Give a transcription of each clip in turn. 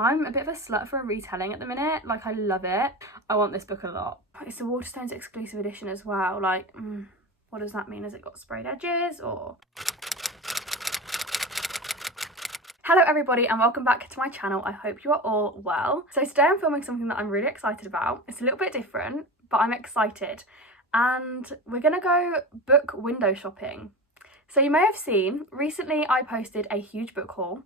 I'm a bit of a slut for a retelling at the minute. Like, I love it. I want this book a lot. It's the Waterstones exclusive edition as well. Like, what does that mean? Has it got sprayed edges or... Hello everybody and welcome back to my channel. I hope you are all well. So today I'm filming something that I'm really excited about. It's a little bit different, but I'm excited. And we're gonna go book window shopping. So you may have seen, recently I posted a huge book haul.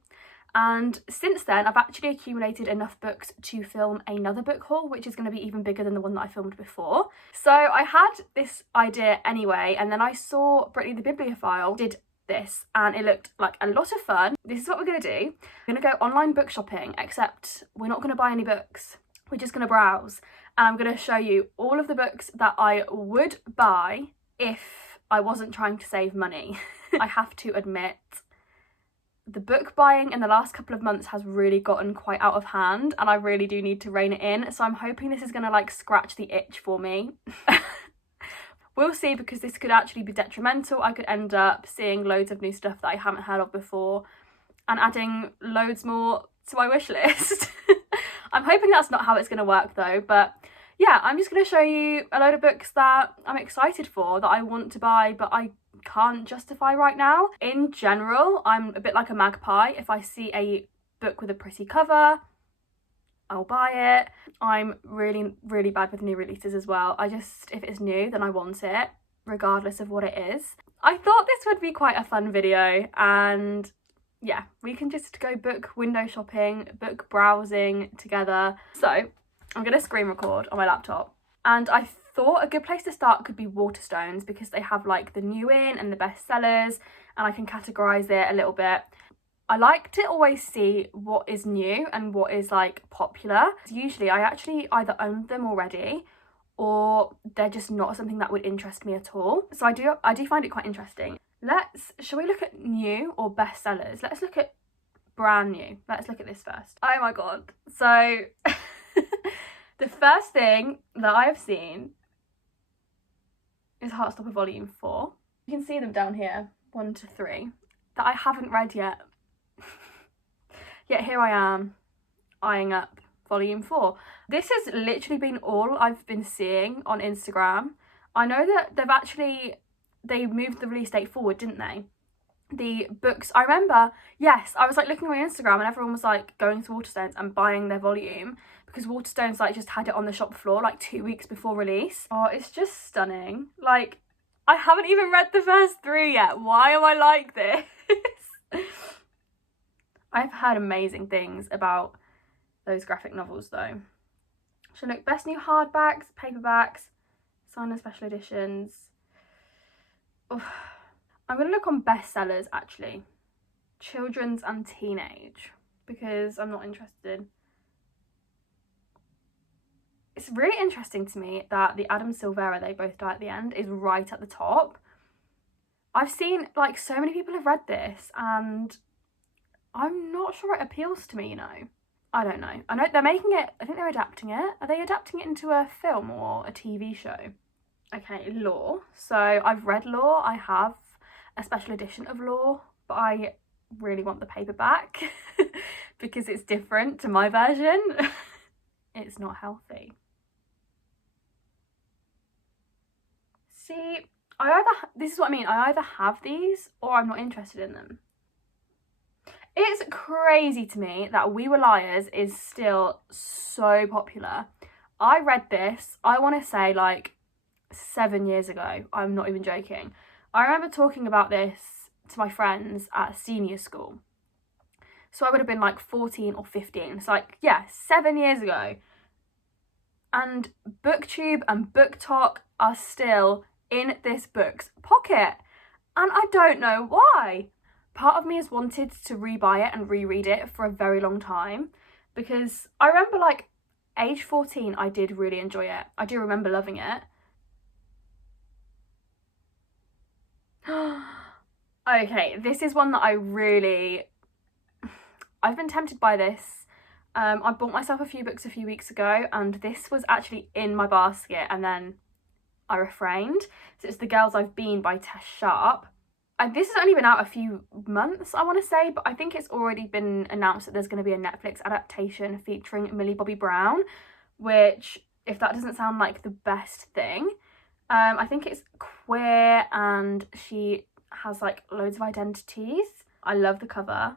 And since then, I've actually accumulated enough books to film another book haul, which is going to be even bigger than the one that I filmed before. So I had this idea anyway, and then I saw Brittany the Bibliophile did this, and it looked like a lot of fun. This is what we're going to do. We're going to go online book shopping, except we're not going to buy any books. We're just going to browse. And I'm going to show you all of the books that I would buy if I wasn't trying to save money. I have to admit, the book buying in the last couple of months has really gotten quite out of hand, and I really do need to rein it in. So I'm hoping this is going to like scratch the itch for me. We'll see, because this could actually be detrimental. I could end up seeing loads of new stuff that I haven't heard of before and adding loads more to my wish list. I'm hoping that's not how it's going to work though, but yeah, I'm just going to show you a load of books that I'm excited for, that I want to buy, but I can't justify right now. In general, I'm a bit like a magpie. If I see a book with a pretty cover, I'll buy it. I'm really bad with new releases as well. If it's new, then I want it, regardless of what it is. I thought this would be quite a fun video, and yeah, we can just go book window shopping, book browsing together. So I'm gonna screen record on my laptop, and I thought a good place to start could be Waterstones, because they have like the new in and the bestsellers, and I can categorize it a little bit. I like to always see what is new and what is like popular. Usually I actually either own them already, or they're just not something that would interest me at all. So I do find it quite interesting. Shall we look at new or bestsellers? Let's look at brand new. Let's look at this first. Oh my god. So the first thing that I have seen is Heartstopper Volume 4. You can see them down here, 1 to 3, that I haven't read yet. Yet here I am, eyeing up Volume 4. This has literally been all I've been seeing on Instagram. I know that they moved the release date forward, didn't they? The books, I remember, yes, I was like looking on Instagram and everyone was like going to Waterstones and buying their volume, because Waterstones like just had it on the shop floor like 2 weeks before release. Oh, it's just stunning. Like, I haven't even read the first 3 yet. Why am I like this? I've heard amazing things about those graphic novels though. So look, best new hardbacks, paperbacks, signed and special editions. Oof. I'm going to look on bestsellers actually. Children's and teenage, because I'm not interested. It's really interesting to me that the Adam Silvera, They Both Die at the End, is right at the top. I've seen like so many people have read this and I'm not sure it appeals to me, you know. I don't know. I know they're making it, I think they're adapting it. Are they adapting it into a film or a TV show? Okay, Law. So I've read Law. I have a special edition of Law, but I really want the paperback because it's different to my version. It's not healthy. See, this is what I mean. I either have these or I'm not interested in them. It's crazy to me that We Were Liars is still so popular. I read this, I want to say like 7 years ago. I'm not even joking. I remember talking about this to my friends at senior school. So I would have been like 14 or 15. It's like, yeah, 7 years ago. And Booktube and BookTok are still in this book's pocket. And I don't know why. Part of me has wanted to rebuy it and reread it for a very long time, because I remember like age 14, I did really enjoy it. I do remember loving it. Okay, this is one that I've been tempted by this. I bought myself a few books a few weeks ago, and this was actually in my basket and then I refrained. So it's The Girls I've Been by Tess Sharp. this has only been out a few months, I want to say, but I think it's already been announced that there's going to be a Netflix adaptation featuring Millie Bobby Brown, which, if that doesn't sound like the best thing, I think it's queer and she has like loads of identities. I love the cover.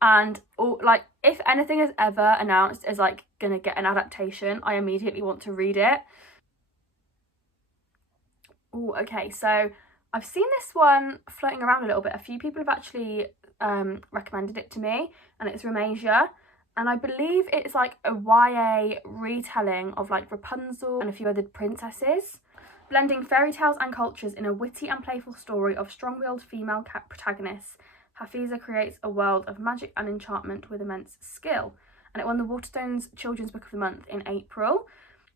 And like, if anything is ever announced as like gonna get an adaptation, I immediately want to read it. Oh, okay, so I've seen this one floating around a little bit. A few people have actually recommended it to me, and it's Ramasia, and I believe it's like a YA retelling of like Rapunzel and a few other princesses, blending fairy tales and cultures in a witty and playful story of strong-willed female protagonists. Hafiza creates a world of magic and enchantment with immense skill, and it won the Waterstones Children's Book of the Month in April,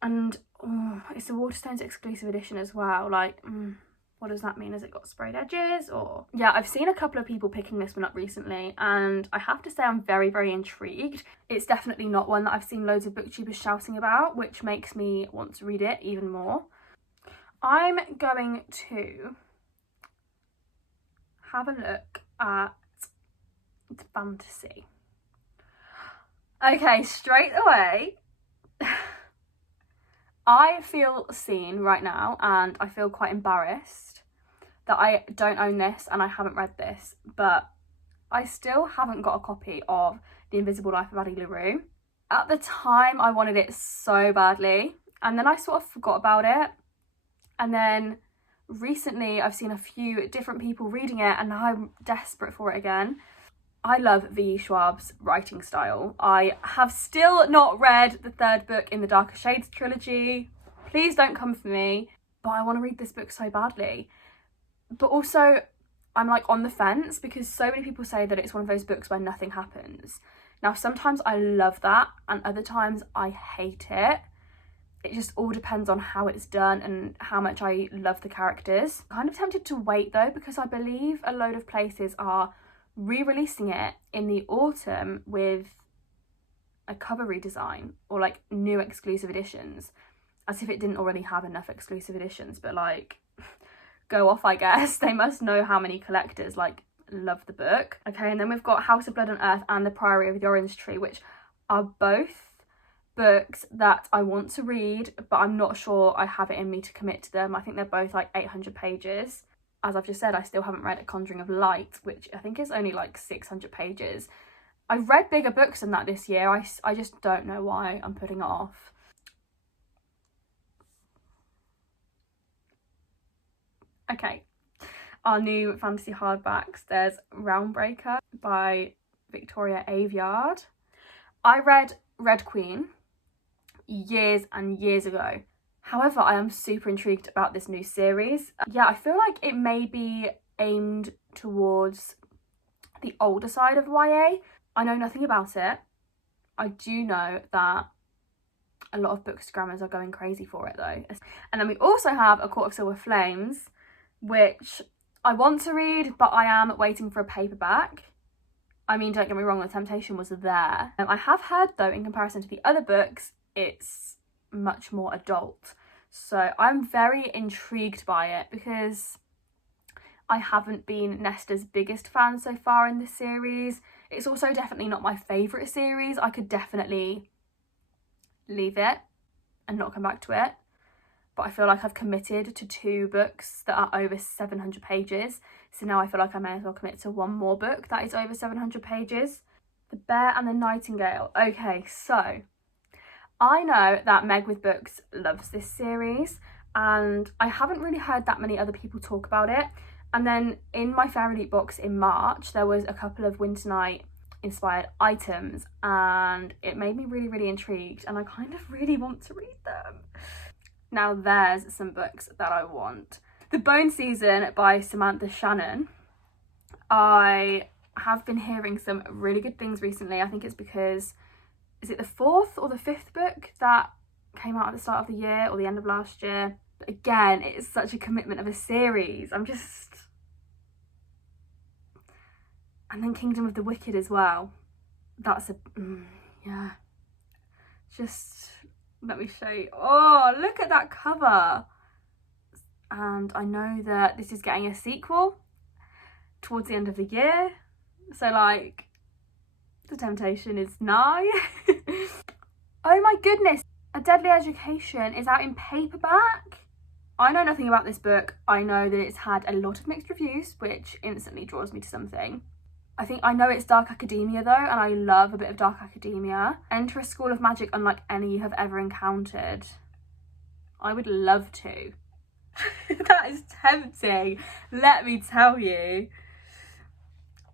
and it's a Waterstones exclusive edition as well. Like, what does that mean? Has it got sprayed edges? Or yeah, I've seen a couple of people picking this one up recently, and I have to say I'm very, very intrigued. It's definitely not one that I've seen loads of booktubers shouting about, which makes me want to read it even more. I'm going to have a look at fantasy. Okay, straight away, I feel seen right now, and I feel quite embarrassed that I don't own this and I haven't read this, but I still haven't got a copy of The Invisible Life of Addie LaRue. At the time, I wanted it so badly, and then I sort of forgot about it, and then recently I've seen a few different people reading it, and now I'm desperate for it again. I love V. Schwab's writing style. I have still not read the third book in the Darker Shades trilogy. Please don't come for me, but I want to read this book so badly. But also, I'm like on the fence because so many people say that it's one of those books where nothing happens. Now, sometimes I love that, and other times I hate it. It just all depends on how it's done and how much I love the characters. I'm kind of tempted to wait though, because I believe a load of places are re-releasing it in the autumn with a cover redesign or like new exclusive editions, as if it didn't already have enough exclusive editions. But like, go off, I guess. They must know how many collectors like love the book. Okay, and then we've got House of Blood and Earth and The Priory of the Orange Tree, which are both books that I want to read, but I'm not sure I have it in me to commit to them. I think they're both like 800 pages. As I've just said, I still haven't read A Conjuring of Light, which I think is only like 600 pages. I've read bigger books than that this year. I just don't know why I'm putting it off. Okay, our new fantasy hardbacks. There's Realmbreaker by Victoria Aveyard. I read Red Queen years and years ago. However, I am super intrigued about this new series. Yeah, I feel like it may be aimed towards the older side of YA. I know nothing about it. I do know that a lot of bookstagrammers are going crazy for it though. And then we also have A Court of Silver Flames, which I want to read, but I am waiting for a paperback. I mean, don't get me wrong, the temptation was there. I have heard though, in comparison to the other books, it's much more adult. So I'm very intrigued by it because I haven't been Nesta's biggest fan so far in this series. It's also definitely not my favourite series. I could definitely leave it and not come back to it. But I feel like I've committed to 2 books that are over 700 pages. So now I feel like I may as well commit to one more book that is over 700 pages. The Bear and the Nightingale. Okay, so I know that Meg with Books loves this series, and I haven't really heard that many other people talk about it. And then in my Fairy Loot box in March, there was a couple of Winter Night inspired items, and it made me really, really intrigued, and I kind of really want to read them. Now there's some books that I want. The Bone Season by Samantha Shannon. I have been hearing some really good things recently. I think it's because, is it the 4th or the 5th book that came out at the start of the year or the end of last year? But again, it's such a commitment of a series. And then Kingdom of the Wicked as well. That's yeah. Just let me show you. Oh, look at that cover. and I know that this is getting a sequel towards the end of the year, so like the temptation is nigh. Oh my goodness, A Deadly Education is out in paperback. I know nothing about this book. I know that it's had a lot of mixed reviews, which instantly draws me to something. I know it's dark academia though, and I love a bit of dark academia. Enter a school of magic unlike any you have ever encountered. I would love to. That is tempting, let me tell you.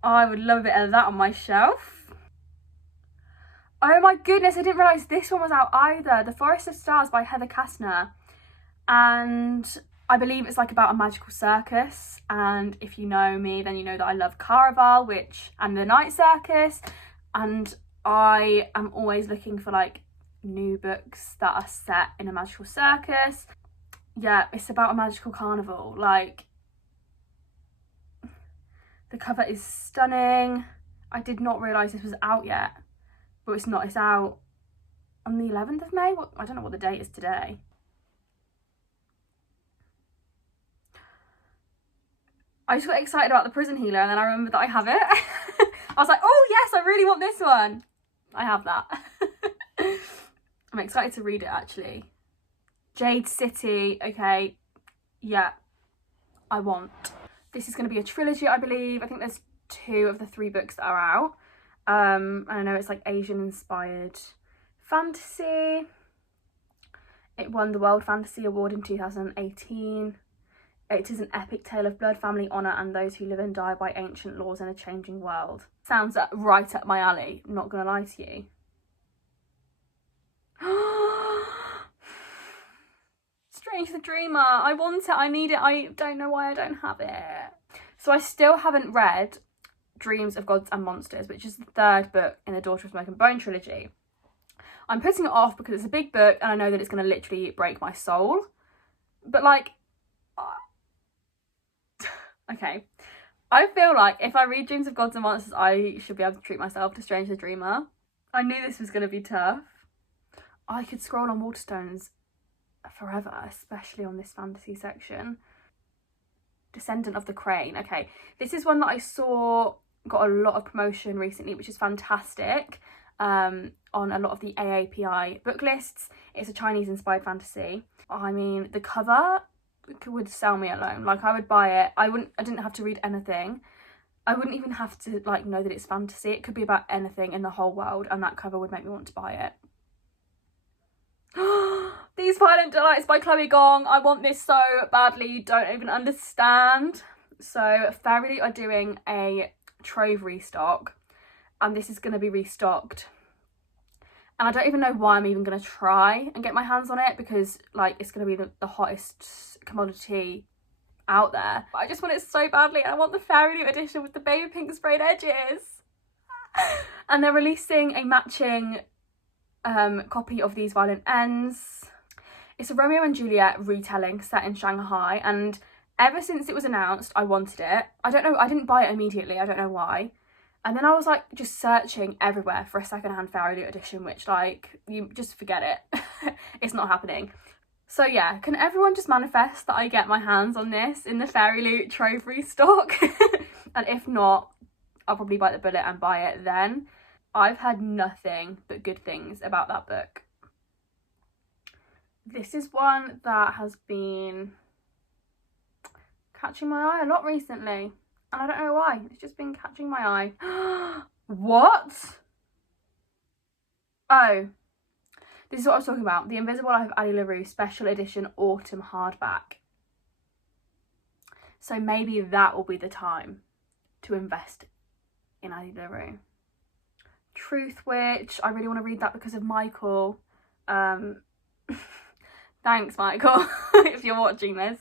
I would love a bit of that on my shelf. Oh my goodness, I didn't realise this one was out either. The Forest of Stars by Heather Kastner. And I believe it's like about a magical circus, and if you know me then you know that I love Caraval and the Night Circus, and I am always looking for like new books that are set in a magical circus. Yeah, it's about a magical carnival. Like, the cover is stunning. I did not realise this was out yet, but it's not. It's out on the 11th of May. I don't know what the date is today. I just got excited about the Prison Healer, and then I remembered that I have it. I was like, oh yes, I really want this one. I have that. I'm excited to read it actually. Jade City, okay, yeah, I want. This is going to be a trilogy, I believe. I think there's 2 of the 3 books that are out. And I know it's like Asian inspired fantasy. It won the World Fantasy Award in 2018. It is an epic tale of blood, family, honour, and those who live and die by ancient laws in a changing world. Sounds right up my alley, not gonna lie to you. Strange the Dreamer, I want it, I need it, I don't know why I don't have it. So I still haven't read Dreams of Gods and Monsters, which is the 3rd book in the Daughter of Smoke and Bone trilogy. I'm putting it off because it's a big book and I know that it's going to literally break my soul. But like, okay, I feel like if I read Dreams of Gods and Monsters, I should be able to treat myself to Strange the Dreamer. I knew this was going to be tough. I could scroll on Waterstones forever, especially on this fantasy section. Descendant of the Crane. Okay, this is one that I saw got a lot of promotion recently, which is fantastic, on a lot of the AAPI book lists. It's a Chinese inspired fantasy. I mean, the cover would sell me alone. Like, I would buy it. I didn't have to read anything. I wouldn't even have to like know that it's fantasy. It could be about anything in the whole world and that cover would make me want to buy it. These Violent Delights by Chloe Gong. I want this so badly, you don't even understand. So Fairyloot are doing a Trove restock and this is going to be restocked. And I don't even know why I'm even going to try and get my hands on it, because like it's going to be the hottest commodity out there. But I just want it so badly. I want the Fairyloot edition with the baby pink sprayed edges. And they're releasing a matching copy of These Violent Ends. It's a Romeo and Juliet retelling set in Shanghai, and ever since it was announced I wanted it. I don't know, I didn't buy it immediately, I don't know why. And then I was like just searching everywhere for a secondhand Fairyloot edition, which like, you just forget it. It's not happening. So yeah, can everyone just manifest that I get my hands on this in the Fairyloot Trove restock? And if not, I'll probably bite the bullet and buy it then. I've had nothing but good things about that book. This is one that has been catching my eye a lot recently. And I don't know why, it's just been catching my eye. What? Oh, this is what I was talking about. The Invisible Life of Addie LaRue Special Edition Autumn Hardback. So maybe that will be the time to invest in Addie LaRue. Truth Witch, I really want to read that because of Michael. Thanks, Michael, if you're watching this.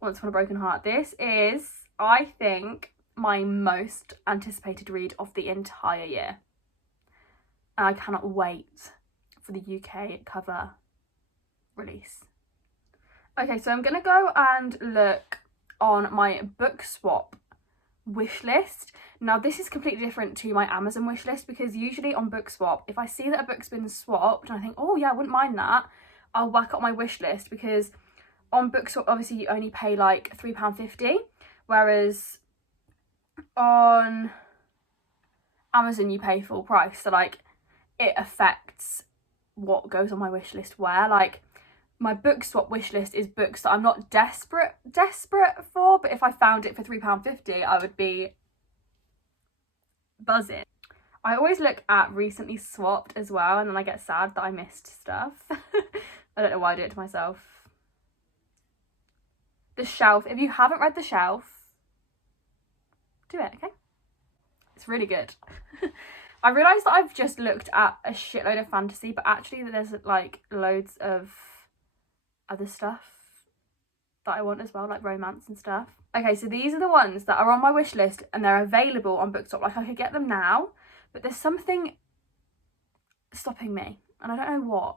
Once Upon a Broken Heart. This is, I think, my most anticipated read of the entire year. And I cannot wait for the UK cover release. Okay, so I'm going to go and look on my book swap wish list. Now this is completely different to my Amazon wish list, because usually on book swap, if I see that a book's been swapped and I think, oh yeah, I wouldn't mind that, I'll whack up my wish list, because on Bookshop, obviously you only pay like £3.50, whereas on Amazon you pay full price. So like it affects what goes on my wish list where. Like my book swap wish list is books that I'm not desperate for, but if I found it for £3.50 I would be buzzing. I always look at recently swapped as well, and then I get sad that I missed stuff. I don't know why I do it to myself. The Shelf. If you haven't read The Shelf, do it, okay? It's really good. I realised that I've just looked at a shitload of fantasy, but actually there's like loads of other stuff that I want as well, like romance and stuff. Okay, so these are the ones that are on my wish list and they're available on Bookshop. Like I could get them now, but there's something stopping me and I don't know what.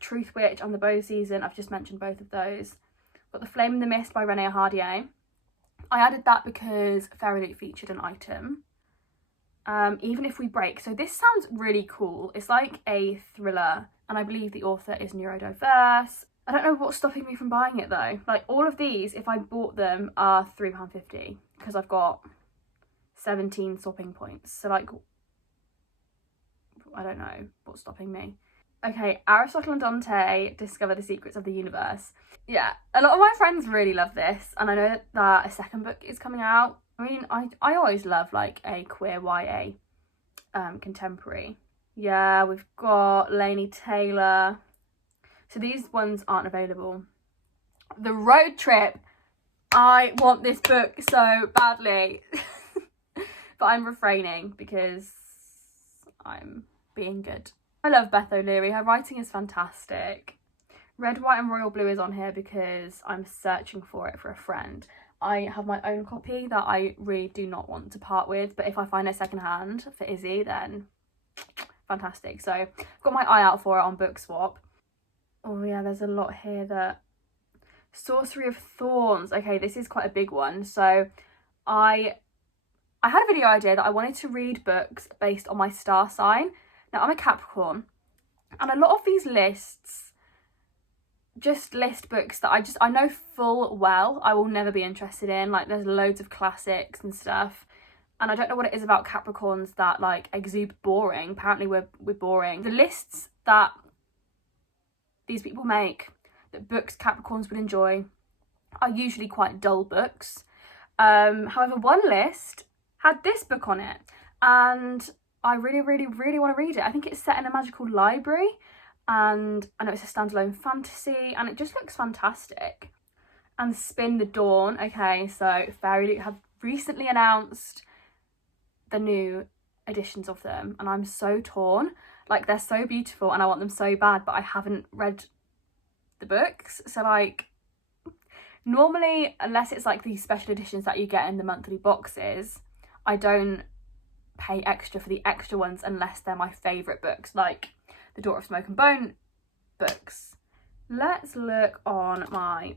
Truth Witch and The Bow Season, I've just mentioned both of those. Got The Flame in the Mist by Renee Hardier. I added that because Fairy Loot featured an item. Even If We Break. So this sounds really cool. It's like a thriller and I believe the author is neurodiverse. I don't know what's stopping me from buying it though. Like all of these, if I bought them, are £3.50 because I've got 17 swapping points. So like, I don't know what's stopping me. Okay, Aristotle and Dante Discover the Secrets of the Universe. Yeah, a lot of my friends really love this, and I know that a second book is coming out. I mean, I always love like a queer YA contemporary. Yeah, we've got Lainey Taylor. So these ones aren't available. The Road Trip. I want this book so badly. But I'm refraining because I'm being good. I love Beth O'Leary. Her writing is fantastic. Red, White and Royal Blue is on here because I'm searching for it for a friend. I have my own copy that I really do not want to part with, but if I find it secondhand for Izzy, then fantastic. So I've got my eye out for it on Bookswap. Oh yeah, there's a lot here that... Sorcery of Thorns. Okay, this is quite a big one. So I had a video idea that I wanted to read books based on my star sign. Now, I'm a Capricorn, and a lot of these lists just list books that I know full well I will never be interested in. Like, there's loads of classics and stuff, and I don't know what it is about Capricorns that, like, exude boring. Apparently, we're boring. The lists that these people make, that books Capricorns would enjoy, are usually quite dull books. However, one list had this book on it, and I really want to read it. I think it's set in a magical library, and I know it's a standalone fantasy, and it just looks fantastic. And Spin the Dawn. Okay, so Fairy Loot have recently announced the new editions of them, and I'm so torn. Like, they're so beautiful and I want them so bad, but I haven't read the books. So like, normally, unless it's like these special editions that you get in the monthly boxes, I don't pay extra for the extra ones unless they're my favourite books, like the Daughter of Smoke and Bone books. Let's look on my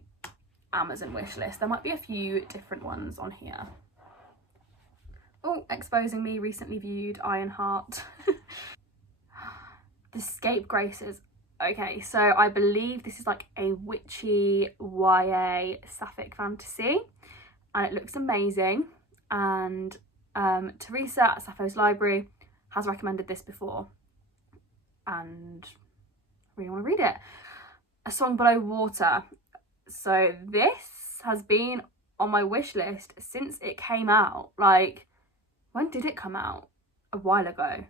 Amazon wish list. There might be a few different ones on here. Oh, exposing me, recently viewed Ironheart. The Scapegraces. Okay, so I believe this is like a witchy YA sapphic fantasy, and it looks amazing. And Teresa at Sappho's Library has recommended this before, and I really want to read it. A Song Below Water. So this has been on my wish list since it came out. Like, when did it come out? A while ago.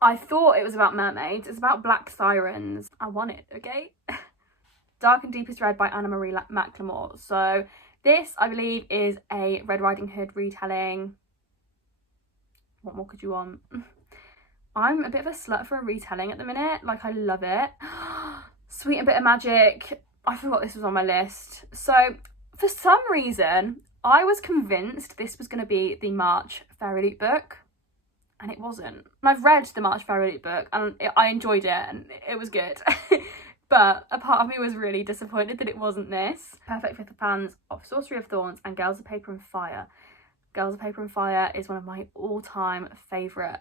I thought it was about mermaids. It's about black sirens. I want it, okay? Dark and Deepest Red by Anna Marie McLemore. So this, I believe, is a Red Riding Hood retelling. What more could you want? I'm a bit of a slut for a retelling at the minute. Like, I love it. Sweet and Bitter Magic. I forgot this was on my list. So for some reason, I was convinced this was going to be the March Fairy Loot book, and it wasn't. And I've read the March Fairy Loot book and I enjoyed it and it was good. But a part of me was really disappointed that it wasn't this. Perfect for the fans of Sorcery of Thorns and Girls of Paper and Fire. Girls of Paper and Fire is one of my all-time favourite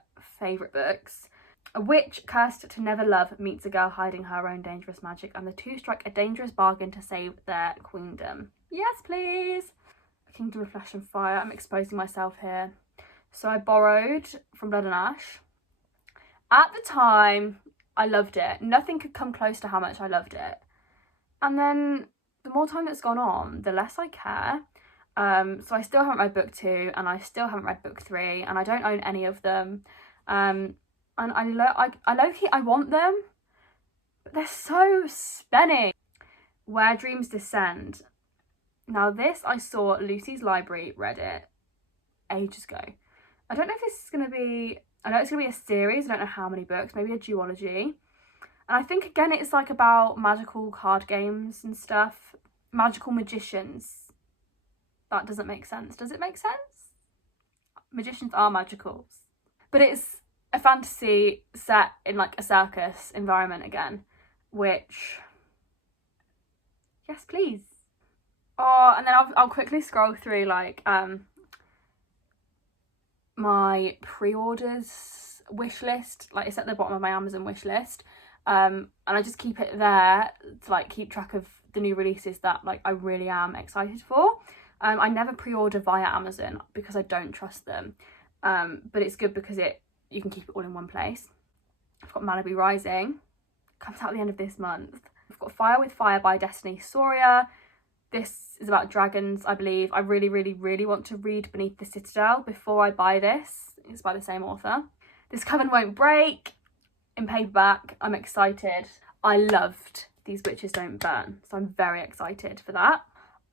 books. A witch cursed to never love meets a girl hiding her own dangerous magic, and the two strike a dangerous bargain to save their queendom. Yes, please. A kingdom of flesh and fire. I'm exposing myself here. So I borrowed from Blood and Ash. At the time, I loved it. Nothing could come close to how much I loved it. And then the more time that's gone on, the less I care. So I still haven't read book 2, and I still haven't read book 3, and I don't own any of them. And I want them, but they're so spenny. Where Dreams Descend. Now this, I saw Lucy's Library read it ages ago. I don't know if this is going to be, I know it's going to be a series, I don't know how many books, maybe a duology. And I think again it's like about magical card games and stuff. Magical magicians. That doesn't make sense. Does it make sense? Magicians are magicals. But it's a fantasy set in like a circus environment again, which, yes please. Oh, and then I'll quickly scroll through like my pre-orders wish list. Like it's at the bottom of my Amazon wish list, and I just keep it there to like keep track of the new releases that like I really am excited for. I never pre-order via Amazon because I don't trust them, but it's good because you can keep it all in one place. I've got Malibu Rising, comes out at the end of this month. I've got Fire with Fire by Destiny Soria. This is about dragons, I believe. I really, really, really want to read Beneath the Citadel before I buy this. It's by the same author. This Coven Won't Break in paperback. I'm excited. I loved These Witches Don't Burn, so I'm very excited for that.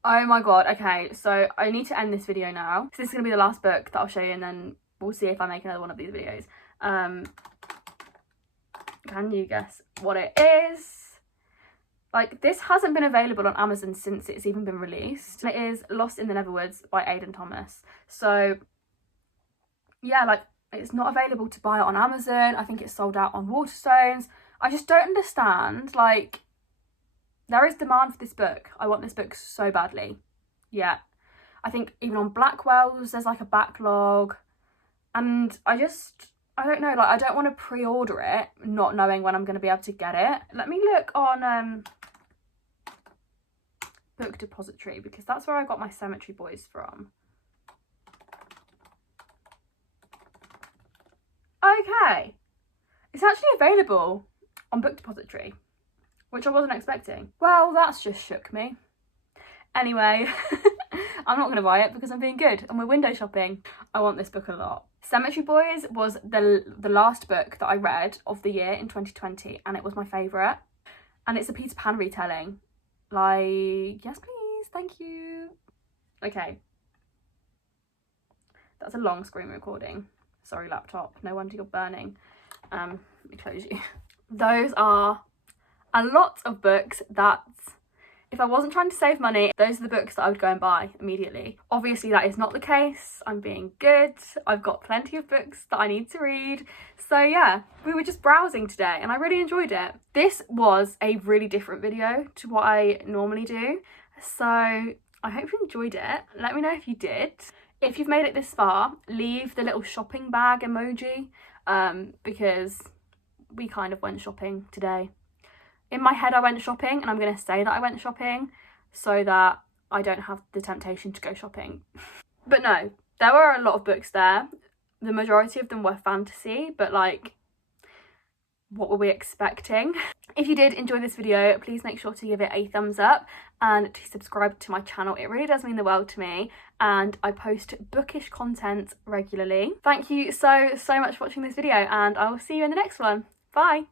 Oh my god, okay, so I need to end this video now. So this is going to be the last book that I'll show you, and then we'll see if I make another one of these videos. Can you guess what it is? Like, this hasn't been available on Amazon since it's even been released. It is Lost in the Netherwoods by Aiden Thomas. So, yeah, like, it's not available to buy it on Amazon. I think it's sold out on Waterstones. I just don't understand. Like, there is demand for this book. I want this book so badly. Yeah. I think even on Blackwell's, there's, like, a backlog. And I don't know, like, I don't want to pre-order it, not knowing when I'm going to be able to get it. Let me look on Book Depository, because that's where I got my Cemetery Boys from. Okay. It's actually available on Book Depository, which I wasn't expecting. Well, that's just shook me. Anyway, I'm not going to buy it because I'm being good and we're window shopping. I want this book a lot. Cemetery Boys was the last book that I read of the year in 2020, and it was my favourite. And it's a Peter Pan retelling. Like, yes please, thank you. Okay. That's a long screen recording. Sorry laptop, no wonder you're burning. Let me close you. Those are a lot of books that, if I wasn't trying to save money, those are the books that I would go and buy immediately. Obviously that is not the case. I'm being good. I've got plenty of books that I need to read. So yeah, we were just browsing today and I really enjoyed it. This was a really different video to what I normally do. So I hope you enjoyed it. Let me know if you did. If you've made it this far, leave the little shopping bag emoji, because we kind of went shopping today. In my head I went shopping, and I'm going to say that I went shopping so that I don't have the temptation to go shopping. But no, there were a lot of books there. The majority of them were fantasy, but like, what were we expecting? If you did enjoy this video, please make sure to give it a thumbs up and to subscribe to my channel. It really does mean the world to me, and I post bookish content regularly. Thank you so much for watching this video, and I will see you in the next one. Bye!